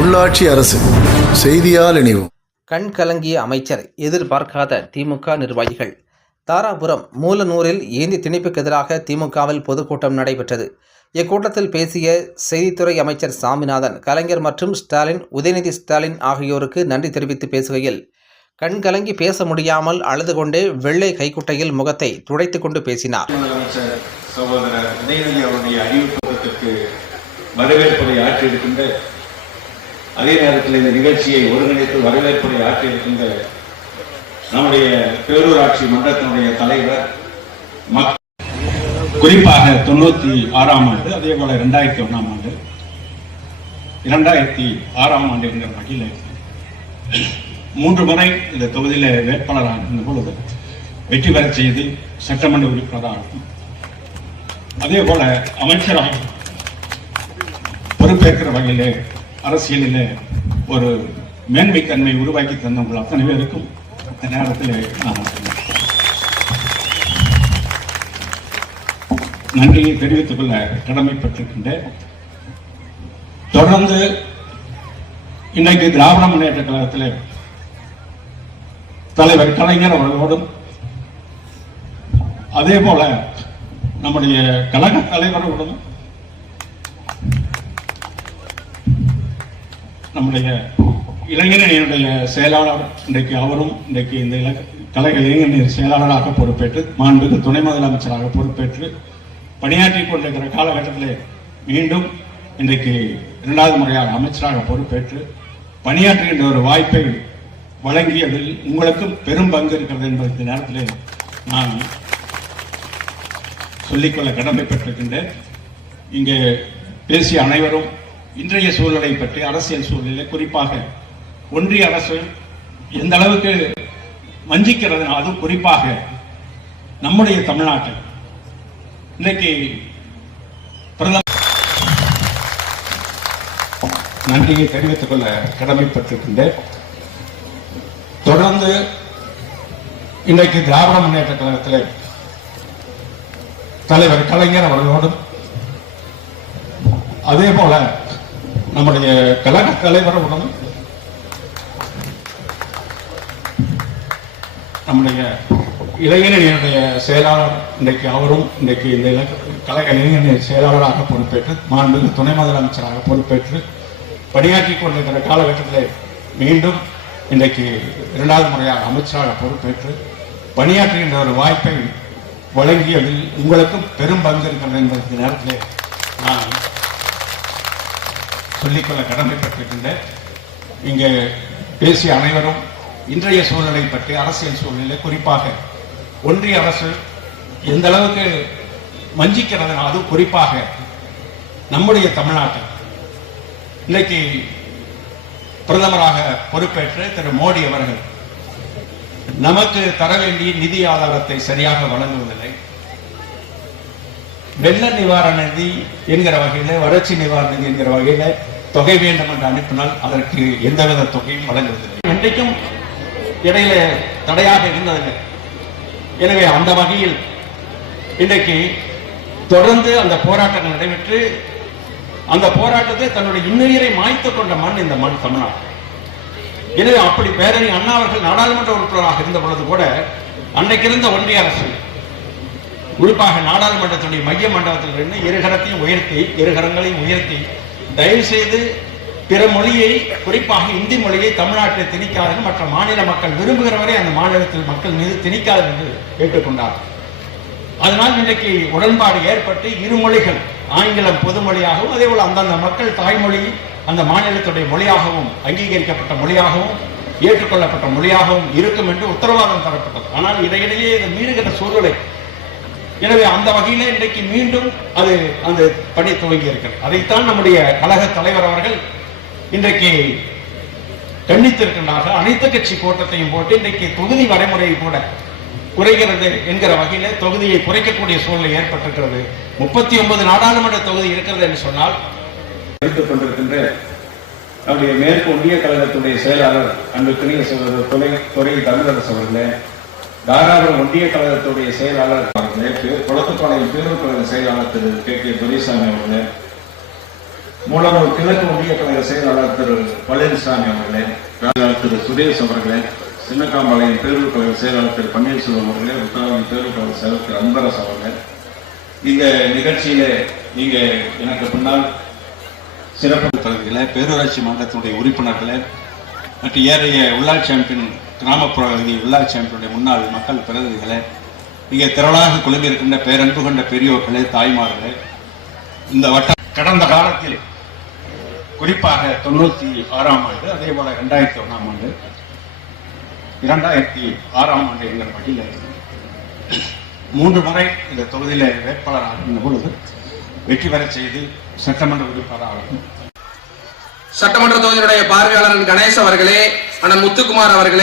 உள்ளாட்சி அரசு செய்தியால் இணைவோம். கண் கலங்கிய அமைச்சர் எதிர்பார்க்காத திமுக நிர்வாகிகள். தாராபுரம் மூலனூரில் ஏந்தி திணிப்புக்கு எதிராக திமுகவில் பொதுக்கூட்டம் நடைபெற்றது. இக்கூட்டத்தில் பேசிய செய்தித்துறை அமைச்சர் சாமிநாதன் கலைஞர் மற்றும் ஸ்டாலின் உதயநிதி ஸ்டாலின் ஆகியோருக்கு நன்றி தெரிவித்து பேசுகையில் கண் கலங்கி பேச முடியாமல் அழுது கொண்டே வெள்ளை கைக்குட்டையில் முகத்தை துடைத்துக் கொண்டு பேசினார். முதலமைச்சர் சகோதரர் உதயநிதி அவருடைய அறிவிப்பதற்கு வரவேற்புரை ஆற்றியிருக்கின்ற அதே நேரத்தில் இந்த நிகழ்ச்சியை ஒருங்கிணைத்து வரவேற்புரை ஆற்றியிருக்கின்ற நம்முடைய பேரூராட்சி மன்றத்தினுடைய தலைவர் குறிப்பாக தொண்ணூத்தி ஆறாம் ஆண்டு அதே போல இரண்டாயிரத்தி ஒண்ணாம் ஆண்டு இரண்டாயிரத்தி ஆறாம் ஆண்டு என்ற வகையில் மூன்று முறை இந்த தொகுதியில வேட்பாளராக இருந்த பொழுது வெற்றி பெறச் செய்து சட்டமன்ற உறுப்பினராகும் அதே போல அமைச்சராக பொறுப்பேற்கிற வகையிலே அரசியலில் ஒரு மேன்மைத்தன்மை உருவாக்கி தந்த அத்தனை பேருக்கும் இந்த நேரத்தில் நான் நன்றியை தெரிவித்துக் கொள்ள கடமைப்பட்டிருக்கின்றேன். தொடர்ந்து இன்றைக்கு திராவிட முன்னேற்ற கழகத்தில் தலைவர் கலைஞர் அவர்களோடும் அதே போல நம்முடைய கழக தலைவரோடும் நம்முடைய இளைஞரணியினுடைய செயலாளர் இன்றைக்கு அவரும் இன்றைக்கு இந்த இலக்க- கலை இளைஞர் செயலாளராக பொறுப்பேற்று மாண்புக்கு துணை முதலமைச்சராக பொறுப்பேற்று பணியாற்றி கொண்டிருக்கிற காலகட்டத்தில் மீண்டும் இன்றைக்கு இரண்டாவது முறையாக அமைச்சராக பொறுப்பேற்று பணியாற்றுகின்ற ஒரு வாய்ப்பை வழங்கியதில் உங்களுக்கும் பெரும் பங்கு இருக்கிறது என்பது இந்த நேரத்தில் நான் சொல்லிக்கொள்ள கடமைப்பட்டிருக்கின்றேன். இங்கே பேசிய அனைவரும் இன்றைய சூழலை பற்றி அரசியல் சூழலில் குறிப்பாக ஒன்றிய அரசு எந்த அளவுக்கு வஞ்சிக்கிறது அதுவும் குறிப்பாக நம்முடைய தமிழ்நாட்டில். இன்னைக்கு பிரதமர் நன்றியை தெரிவித்துக் கொள்ள கடமைப்பட்டிருக்கின்றேன். தொடர்ந்து இன்றைக்கு திராவிட முன்னேற்ற கழகத்தில் தலைவர் கலைஞர் அவர்களோடும் அதே போல நம்முடைய கழக உடனும் நம்முடைய இளைஞரணியினுடைய செயலாளர் இன்றைக்கு அவரும் இன்றைக்கு இந்த இலக்க- கழக இளைஞரணி செயலாளராக பொறுப்பேற்று மாண்புமிகு துணை முதலமைச்சராக பொறுப்பேற்று பணியாற்றி கொண்டிருக்கிற காலகட்டத்தில் மீண்டும் இன்றைக்கு இரண்டாவது முறையாக அமைச்சராக பொறுப்பேற்று பணியாற்றுகின்ற ஒரு வாய்ப்பை வழங்கியதில் உங்களுக்கும் பெரும் பங்கு இருக்கிறது என்பதற்கு இந்த நேரத்தில் நான் சொல்லிக்கொள்ள கடமைப்பட்டிருக்கின்றேன் இங்கே பேசிய அனைவரும் இன்றைய சூழ்நிலை பற்றி அரசியல் சூழ்நிலை குறிப்பாக ஒன்றிய அரசு எந்த அளவுக்கு வஞ்சிக்கிறது அதுவும் குறிப்பாக நம்முடைய தமிழ்நாட்டில். இன்னைக்கு பிரதமராக பொறுப்பேற்று திரு மோடி அவர்கள் நமக்கு தர வேண்டிய நிதி ஆதாரத்தை சரியாக வழங்குவதில்லை. வெள்ள நிவாரண நிதி என்கிற வகையில் வறட்சி நிவாரண நிதி என்கிற வகையில் தொகை வேண்டும் என்று அனுப்பினால் அதற்கு எந்தவித தொகையும் வழங்குவதில்லை இன்றைக்கும் இடையில தடையாக இருந்ததில்லை. எனவே அந்த வகையில் இன்றைக்கு தொடர்ந்து அந்த போராட்டங்கள் நடைபெற்று அந்த போராட்டத்தை தன்னுடைய இன்னுயிரை மாய்த்துக் கொண்ட மண் இந்த மண் தமிழ்நாடு. எனவே அப்படி பேரணி அண்ணா அவர்கள் நாடாளுமன்ற உறுப்பினராக இருந்த பொழுது கூட அன்றைக்கு இருந்த ஒன்றிய அரசு குறிப்பாக நாடாளுமன்றத்துடைய மைய மண்டபத்தில் இருந்து இருகரத்தையும் உயர்த்தி இருகரங்களையும் உயர்த்தி தயவு செய்து பிற மொழியை குறிப்பாக இந்தி மொழியை தமிழ்நாட்டில் திணிக்காதீர்கள். மற்ற மாநில மக்கள் விரும்புகிறவரை அந்த மாநிலத்தில் மக்கள் மீது திணிக்காது என்று கேட்டுக்கொண்டார். அதனால் இன்றைக்கு உடன்பாடு ஏற்பட்டு இரு மொழிகள் ஆங்கிலம் பொதுமொழியாகவும் அதே போல அந்தந்த மக்கள் தாய்மொழி அந்த மாநிலத்துடைய மொழியாகவும் அங்கீகரிக்கப்பட்ட மொழியாகவும் ஏற்றுக்கொள்ளப்பட்ட மொழியாகவும் இருக்கும் என்று உத்தரவாதம் தரப்பட்டது. ஆனால் இடையிடையே இது மீறுகிற சூழலை எனவே அந்த வகையில இன்றைக்கு மீண்டும் அது அந்த பணி துவங்கி இருக்கிறது. அதைத்தான் நம்முடைய கழக தலைவர் அவர்கள் இன்றைக்கு கண்டித்திருக்கின்றார்கள். அனைத்து கட்சி கூட்டத்தையும் போட்டு இன்றைக்கு தொகுதி வரைமுறையை கூட குறைகிறது என்கிற வகையில தொகுதியை குறைக்கக்கூடிய சூழ்நிலை ஏற்பட்டிருக்கிறது. முப்பத்தி ஒன்பது நாடாளுமன்ற தொகுதி இருக்கிறது என்று சொன்னால் எடுத்துக் கொண்டிருக்கின்ற நம்முடைய மேற்கு ஒன்றிய கழகத்துடைய செயலாளர் அன்புக்குரிய சகோதரர் துறை துறை தமிழரசு அவர்களே தாராபுரம் ஒன்றிய கழகத்துடைய செயலாளர் அவர்களே குளத்துப்பாளையம் பேரூர் கழக செயலாளர் திரு கே கே துரைசாமி அவர்களே மூலமூர் கிழக்கு ஒன்றிய கழக செயலாளர் திரு பழனிசாமி அவர்களே செயலாளர் திரு சுதேஷ் அவர்களே சின்னக்காம்பாளையம் பேரூர் கழக செயலாளர் திரு பன்னீர்செல்வம் அவர்களே உத்தரவாதி பேரூர் கழக செயலாளர் திரு அன்பரசு அவர்களே. இந்த நிகழ்ச்சியில நீங்க எனக்கு பின்னால் சிறப்பு தலைவர்களே பேரூராட்சி மன்றத்தினுடைய உறுப்பினர்களே மற்றும் ஏறைய உள்ளாட்சி அமைப்பின் கிராமப்புற உள்ளாட்சி அமைப்பினுடைய முன்னாள் மக்கள் பிரதிநிதிகளை இங்கே திரளாக குழுமியிருக்கின்ற பேரன்பு கொண்ட பெரியோர்களே தாய்மார்களே இந்த வட்ட கடந்த காலத்தில் குறிப்பாக தொண்ணூற்றி ஆறாம் ஆண்டு அதே போல ரெண்டாயிரத்தி ஒன்றாம் ஆண்டு இரண்டாயிரத்தி ஆறாம் ஆண்டு என்கிற வழியில் மூன்று முறை இந்த தொகுதியில் வேட்பாளராக இருந்த பொழுது வெற்றி பெறச் செய்து சட்டமன்ற உறுப்பினராக சட்டமன்ற தொகுதியினுடைய பார்வையாளர் கணேஷ் அவர்களே அண்ணன் முத்துக்குமார் அவர்களே